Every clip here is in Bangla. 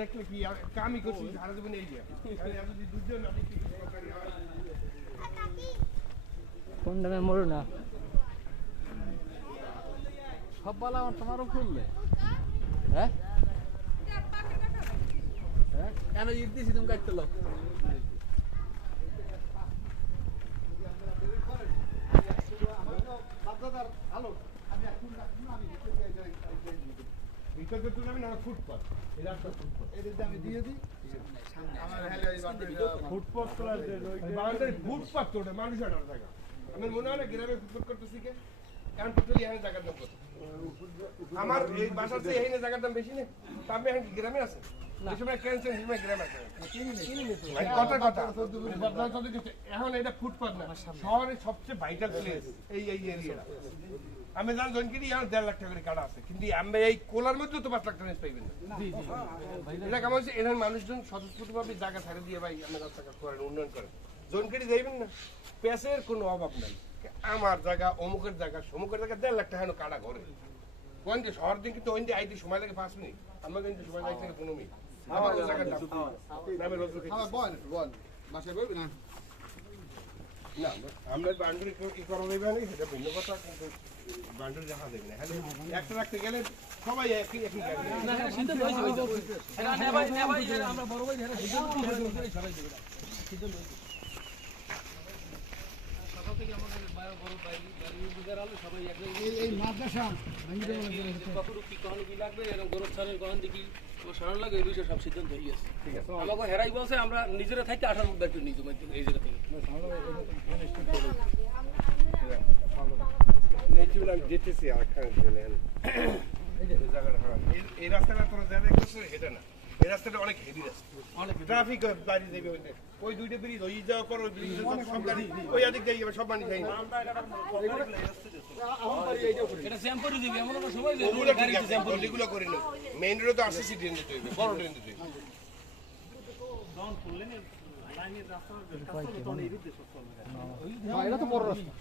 দেখলে কি কামই করছি সারা জীবন এই কোন দামে মরো না সব বালা আমার তোমারও খুললে হ্যাঁ কেন ঈদ দিছি তুমি কাটতে লো ফুটপাথ মানুষ আমার মনে হয় না গ্রামে ফুটপাথ করতেছি কে কারণ টোটালি এখানে জায়গার দাম কত আমার এই বাসার চেয়ে এখানে জায়গার দাম বেশি নেই তা আপনি এখন গ্রামে আছেন এখন এটা ফুটপাথ না শহরের সবচেয়ে ভাইটাল প্লেস এই এরিয়াটা আমি জানি জনকিরি এখন 1.5 লাখ টাকা করে কাটা আছে কিন্তু আমরা এই কোলার মধ্যে তো 5 লাখ টাকা পাইবেন না এটা কেমন হচ্ছে এখানে মানুষজন স্বতঃস্ফূর্তভাবে জায়গা ছাড়ে দিয়ে ভাই আমরা রাস্তাঘাট করেন উন্নয়ন করেন জনকিরি যাইবেন না পেঁচের কোনো অভাব নাই আমার জায়গা অমুকের জায়গা সমুকের জায়গা 1.5 লাখ টাকা কাটা করে কোন যে শহর দিন কিন্তু ওই আইতে সময় লাগে 5 মিনিট আমরা কিন্তু সময় লাগছে 15 মিনিট আমার জায়গার দাম নামে রোজ বল বাসায় বলবি না না আমরা বাউন্ডারি কি করা যাবে না সেটা ভিন্ন কথা কিন্তু বাউন্ডারি রাখা যাবে না একটা রাখতে গেলে সবাই একই গাড়ি না সিদ্ধান্ত হইছে এটা নেবাই আমরা বড় ভাই এরা সিদ্ধান্ত সবাই দেবে সিদ্ধান্ত হইছে সকাল থেকে আমাদের বড় ভাই গাড়ি বুঝার আলো সবাই এক এই মাদ্রাসা ভাঙি দেব কতটুকু কি কোন কি লাগবে এরকম গরম ছাড়ের কোন দিকে সরল লাগে এই বিষয়ে সব সিদ্ধান্ত হয়ে গেছে ঠিক আছে আমাকে হেরাই বলছে আমরা নিজেরা থাকি আসার মধ্যে একটু নিয়ে যাবো এই জায়গা থেকে যেতেছি আর এই রাস্তাটা তোরা যা দেখছিস এটা না এই রাস্তাটা অনেক হেভি রাস্তা অনেক ট্রাফিক গাড়ি যাবে ওই দুইটা ব্রিজ ওই যাওয়ার পর ওই ব্রিজ সব গাড়ি ওই আদিক দিয়ে যাবে সব মানুষ যাই না এটা স্যাম্পল দিবি এমন না সবাই গাড়ি স্যাম্পল এগুলো করে নাও মেইন রোড তো আরসিসি ট্রেন দিতে হবে বড় ট্রেন দিতে হবে জন ফুললেন লাইনের রাস্তার কাছে তো অনেক ইরিট দেশ চলবে এটা তো বড় রাস্তা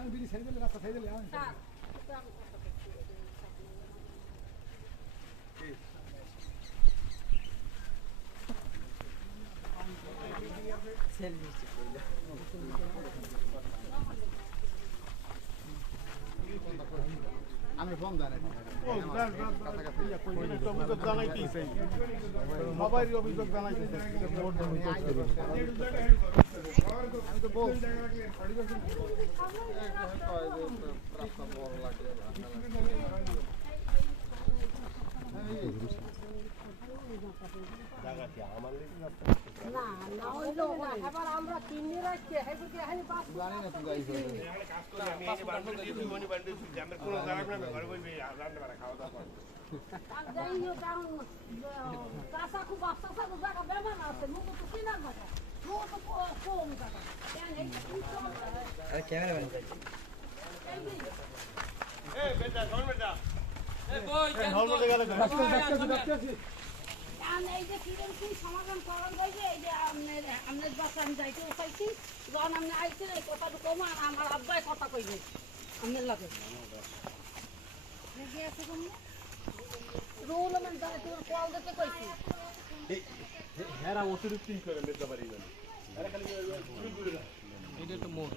আমি বিড়ি ছেড়ে দিলে রাস্তা ছেড়ে দিলে আমি ফোন জানাই অভিযোগ জানাইতেছে সবারই অভিযোগ জানাইতেছে আমি তো বলছি আমরা কিনে রাখছি জানি না তুই গাড়ি চলে আমি এই বান্ডল দিয়ে তুই মনি বান্ডল তুই আমরা কোন জায়গা না ঘরে বই রান্না করা খাওয়া দাওয়া করব আর যাইও কারণ কাঁচা খুব আস্তে আস্তে জায়গা বেমান আছে মুখ তো কিনা জায়গা মুখ তো কম জায়গা কেন এই আরে ক্যামেরা ম্যান এই বেটা কোন বেটা এই কই কেন আর এই যে কিরকম কি সমাধান করা যায় এই যে আমনে বাসা আমি যাইতে চাইছি যখন আপনি আইছেন এই কথাটা কম আর আমার আব্বাই কথা কইবে আপনার লাগে গিয়েছে কোন রোল আমি যাইতে কল দিতে কইছি হেরা অতিরিক্ত করে নিতে পারি না আরে খালি এটা তো মোড়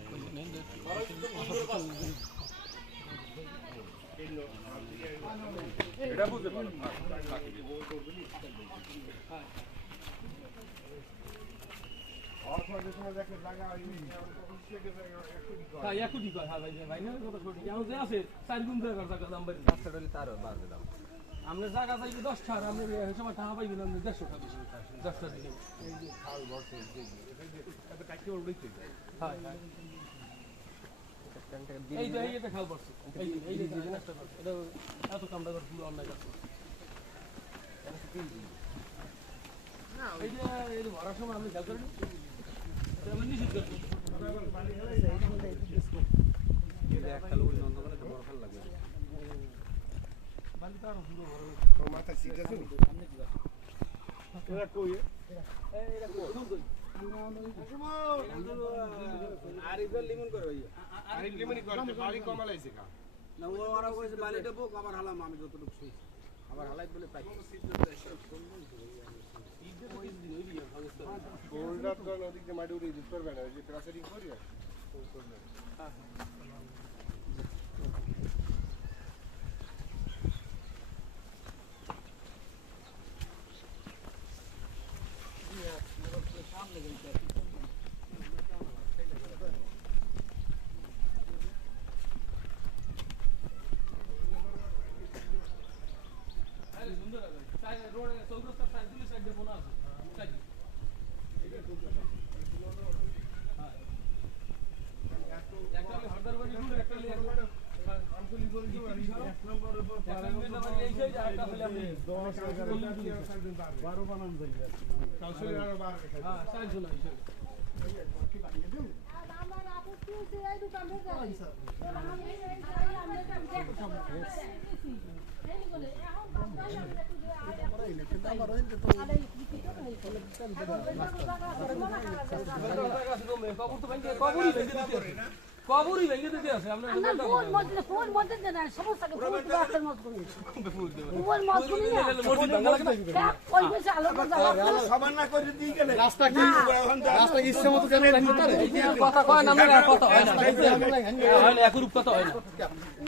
এটা বুঝতে পারো আমরা জায়গা চাইবি 10টা আর আমরা সময় টাকা পাইবেন আপনি 150 টাকা বেশি 10টা দিকে এই যে এইটা খাল পড়ছে এই যে জিনিসটা এটা এত কামটা করে পুরো অন্যায় কাজ এই যে ভরার সময় আপনি খেয়াল করেন আমি নিষেধ করছি মাথা ঠিক আছে আরিফ লিমনি করতে বাড়ি কমালাইছে কা না ও ওরা কইছে বালিটা বুক আবার হালাম আমি যতটুকু শুই আবার হালাই বলে পাই বোল্ডার তো ওদিকে মাটি উড়িয়ে দিতে পারবে না, ওই যে প্লাস্টারিং করি আর আমার আপত্তি হচ্ছে এই দোকানে যাই আমি এই আমরা কবরই ভেঙে দিতে আছে আপনার ফোন মধ্যে না সমস্যা ফোন রাস্তার মত করি ফোন মত করি ওই বেশি আলোচনা জায়গা সমান না করে দিই গেলে রাস্তা কি ইচ্ছা মতো কেন কথা কয় না আমরা কথা হয় না হয় না একরূপ কথা হয় না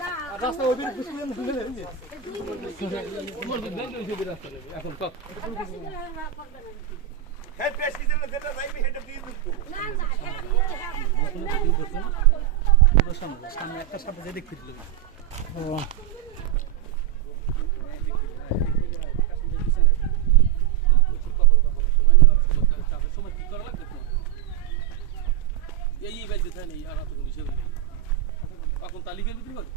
না রাস্তা ওই দিন বুঝলেন এখন কত হ্যাঁ প্রেসিডেন্ট যেটা যাইবি সেটা দিয়ে দিত না না সামনে একটা সাথে যে দেখতে দিল এই বাইতে থাকে নেই আর এতগুলো হিসেবে এখন তালিকার ভিতরে করে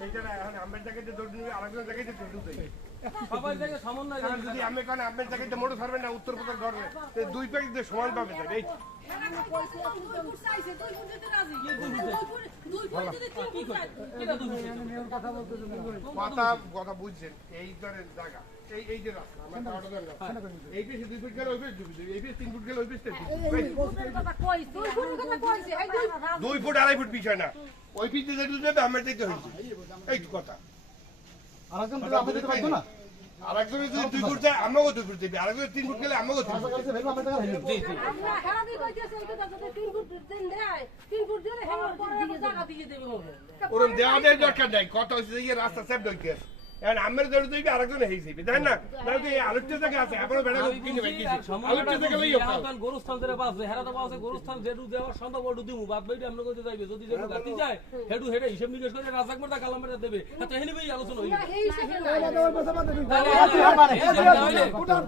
সেইটা না এখন আমের জায়গাতে দৌড় নিয়ে আরেকজন জায়গাতে দৌড় দেয় সবাই জায়গায় সমন্বয় কারণ যদি আমি কারণ আমের জায়গাতে মোটর ছাড়বে না উত্তর পূর্ব ধরবে দুই প্যাকেট দিয়ে সমান পাবে যাবে এই কথা কথা বুঝছেন এই ধরেন জায়গা এই যে রাস্তা আমার টাওয়ারটা ধরেন এই পেশে 2 ফুট গেলে ওই পেশে 2 ফুট এই পেশে 3 ফুট গেলে ওই পেশে 3 2 ফুট 2.5 ফুট বিষয় না ওই পিঠে যেতে যাবে আমার যেতে হয়েছে এই কথা আরেকজন তো আপনি দিতে পারতো না আরেকজনের যদি 2 ফুট যায় আমাকেও 2 ফুট দেবে আরেকজনের 3 ফুট গেলে আমাকেও 3 ফুট কাছে ভেবে আপনি টাকা হইলো জি জি আমরা হেরাদি কইতেছে এই কথা যদি 3 ফুট দেন দেয় 3 ফুট দিলে হেরার পরে জায়গা দিয়ে দেবে হবে ওরম দেওয়াদের দরকার নাই কথা হচ্ছে যে রাস্তা সেফ ঢুকে এখন আমের দৌড় দিবি আরেকজন হয়ে যাবে তাই না তাহলে তো এই আলোচ্য জায়গা আছে এখনো বেড়া কিনে ভাই কিছু আলোচ্য জায়গা লই গরুস্থান ধরে বাসে হেরা তো বাসে গরুস্থান যেটু দেওয়ার সম্ভব ওটু দিমু বাদ বাইরে আমরা কইতে যাইবে যদি যেটু গাতি যায় হেডু হেডে হিসাব নিকেশ করে রাজাক মারদা কালাম মারদা দেবে তা হেনি ভাই আলোচনা হইবে এই হিসেবে না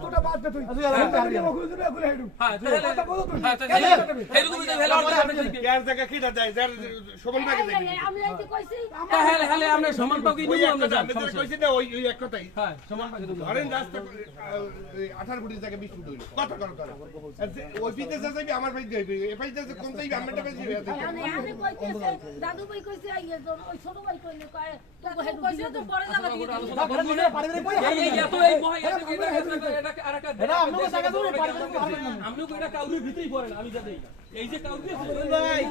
কোটা বাদ দে তুই হ্যাঁ হেরুকু বিতে হেলা ইয়ার জায়গা কি দেয় যার সমান ভাগে দেবে আমি এই যে কইছি হেলে হেলে আমরা সমান পাও কি নিব আমরা আমি তো কইছি না ওই এক কথাই হ্যাঁ সমান পাও কি ধরেন রাস্তা 18 ফুটের জায়গা 20 ফুট হইলো কত করো তারা ওই পিতে যাইবি আমার ভাই দেবে এই পাইতে কোন যাইবি আমারটা বেশি হবে আমি কইতেছে দাদু ভাই কইছে এই ওই ছোট ভাই কইলে কয় তো হেড কইছে তো পরে জায়গা দিয়ে দিবে এই এত এই মহা এটা আরেকা এটা আপনাকে জায়গা দেব আমি কই এটা কাউরির ভিতরেই পড়ে না আমি যা দেই এই যে কাউরি ভাই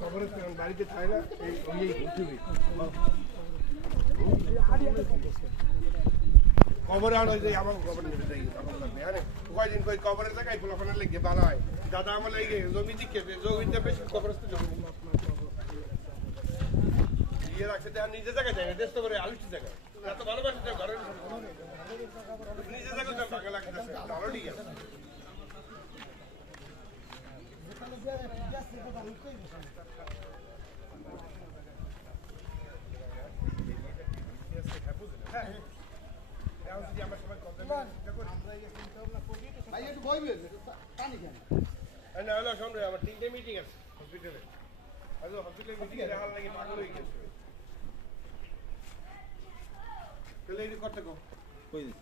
খবরের বাড়িতে থাকে না এই ওই উঠবে খবর আনো যে আমার খবর নিতে যাই তখন লাগবে আরে কয়দিন কই খবরের জায়গায় ফুলাফানা লেগে ভালো হয় দাদা আমার লাগে জমি দিকে জমিতে বেশি খবরস্ত জমি ইয়ে রাখছে আর নিজে জায়গায় যায় দেশ তো করে আলুটি জায়গায় এত ভালোবাসে ঘরের নিজে জায়গায় তো টাকা লাগতেছে ভালো ঠিক আছে আমার 3টে মিটিং আছে হসপিটালে আজ হসপিটালে মিটিং দেখার লাগে পাগল হয়ে গেছে তাহলে এই করতে কো কই দিস